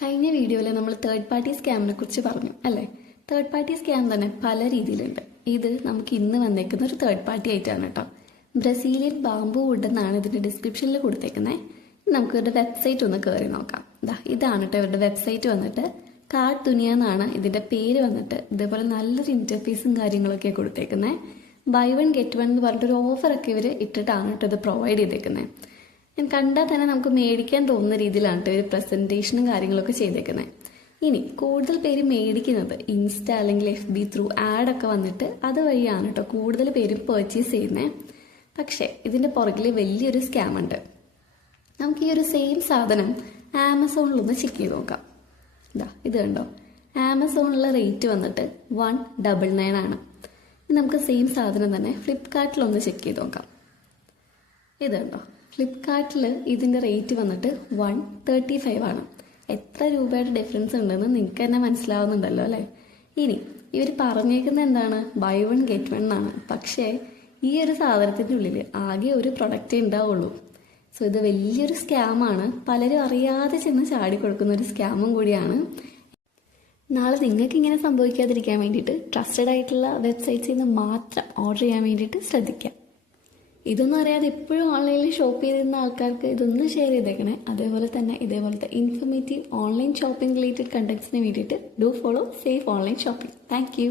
കഴിഞ്ഞ വീഡിയോയിൽ നമ്മൾ തേർഡ് പാർട്ടി സ്കാമിനെ കുറിച്ച് പറഞ്ഞു അല്ലേ? തേർഡ് പാർട്ടി സ്കാം തന്നെ പല രീതിയിലുണ്ട്. ഇത് നമുക്ക് ഇന്ന് വന്നേക്കുന്ന ഒരു തേർഡ് പാർട്ടി ആയിട്ടാണ് കേട്ടോ. ബ്രസീലിയൻ ബാംബു വുഡ് എന്നാണ് ഇതിന്റെ ഡിസ്ക്രിപ്ഷനിൽ കൊടുത്തേക്കുന്നത്. നമുക്ക് ഇവരുടെ വെബ്സൈറ്റ് ഒന്ന് കയറി നോക്കാം. ഇതാണ് കേട്ടോ ഇവരുടെ വെബ്സൈറ്റ് വന്നിട്ട്. കാർഡ് ദുനിയ എന്നാണ് ഇതിന്റെ പേര് വന്നിട്ട്. ഇതേപോലെ നല്ലൊരു ഇന്റർഫേസും കാര്യങ്ങളൊക്കെ കൊടുത്തേക്കുന്നത്. ബൈ വൺ ഗെറ്റ് വൺ എന്ന് പറഞ്ഞിട്ടൊരു ഓഫറൊക്കെ ഇവർ ഇട്ടിട്ടാണ് കേട്ടോ ഇത് പ്രൊവൈഡ് ചെയ്തേക്കുന്നത്. ഞാൻ കണ്ടാൽ തന്നെ നമുക്ക് മേടിക്കാൻ തോന്നുന്ന രീതിയിലാണ് ഇവർ പ്രസന്റേഷനും കാര്യങ്ങളൊക്കെ ചെയ്തേക്കുന്നത്. ഇനി കൂടുതൽ പേര് മേടിക്കുന്നത് ഇൻസ്റ്റ അല്ലെങ്കിൽ FB ത്രൂ ആഡൊക്കെ വന്നിട്ട് അതുവഴിയാണ് കേട്ടോ കൂടുതൽ പേരും പർച്ചേസ് ചെയ്യുന്നത്. പക്ഷേ ഇതിന്റെ പുറകിൽ വലിയൊരു സ്കാം ഉണ്ട്. നമുക്ക് ഈ ഒരു സെയിം സാധനം ആമസോണിലൊന്ന് ചെക്ക് ചെയ്ത് നോക്കാം. ഇത് കണ്ടോ, ആമസോണിലെ റേറ്റ് വന്നിട്ട് 199 ആണ്. നമുക്ക് സെയിം സാധനം തന്നെ ഫ്ലിപ്കാർട്ടിലൊന്ന് ചെക്ക് ചെയ്ത് നോക്കാം. ഇത് കണ്ടോ, ഫ്ലിപ്കാർട്ടിൽ ഇതിൻ്റെ റേറ്റ് വന്നിട്ട് 135 ആണ്. എത്ര രൂപയുടെ ഡിഫറൻസ് ഉണ്ടെന്ന് നിങ്ങൾക്ക് തന്നെ മനസ്സിലാവുന്നുണ്ടല്ലോ അല്ലേ? ഇനി ഇവർ പറഞ്ഞേക്കുന്നത് എന്താണ്? ബൈ വൺ ഗെറ്റ് വൺ ആണ്. പക്ഷേ ഈ ഒരു സാധനത്തിൻ്റെ ഉള്ളിൽ ആകെ ഒരു പ്രൊഡക്റ്റേ ഉണ്ടാവുള്ളൂ. സോ ഇത് വലിയൊരു സ്കാമാണ്. പലരും അറിയാതെ ചെന്ന് ചാടി കൊടുക്കുന്ന ഒരു സ്കാമും കൂടിയാണ്. നാളെ നിങ്ങൾക്ക് ഇങ്ങനെ സംഭവിക്കാതിരിക്കാൻ വേണ്ടിയിട്ട് ട്രസ്റ്റഡ് ആയിട്ടുള്ള വെബ്സൈറ്റ്സിൽ നിന്ന് മാത്രം ഓർഡർ ചെയ്യാൻ വേണ്ടിയിട്ട് ശ്രദ്ധിക്കാം. ഇതൊന്നും അറിയാതെ എപ്പോഴും ഓൺലൈനിൽ ഷോപ്പ് ചെയ്തിരുന്ന ആൾക്കാർക്ക് ഇതൊന്ന് ഷെയർ ചെയ്തേക്കണേ. അതേപോലെ തന്നെ ഇതേപോലത്തെ ഇൻഫർമേറ്റീവ് ഓൺലൈൻ ഷോപ്പിംഗ് റിലേറ്റഡ് കണ്ടന്റ്സിന് വേണ്ടിയിട്ട് do follow safe online shopping. Thank you.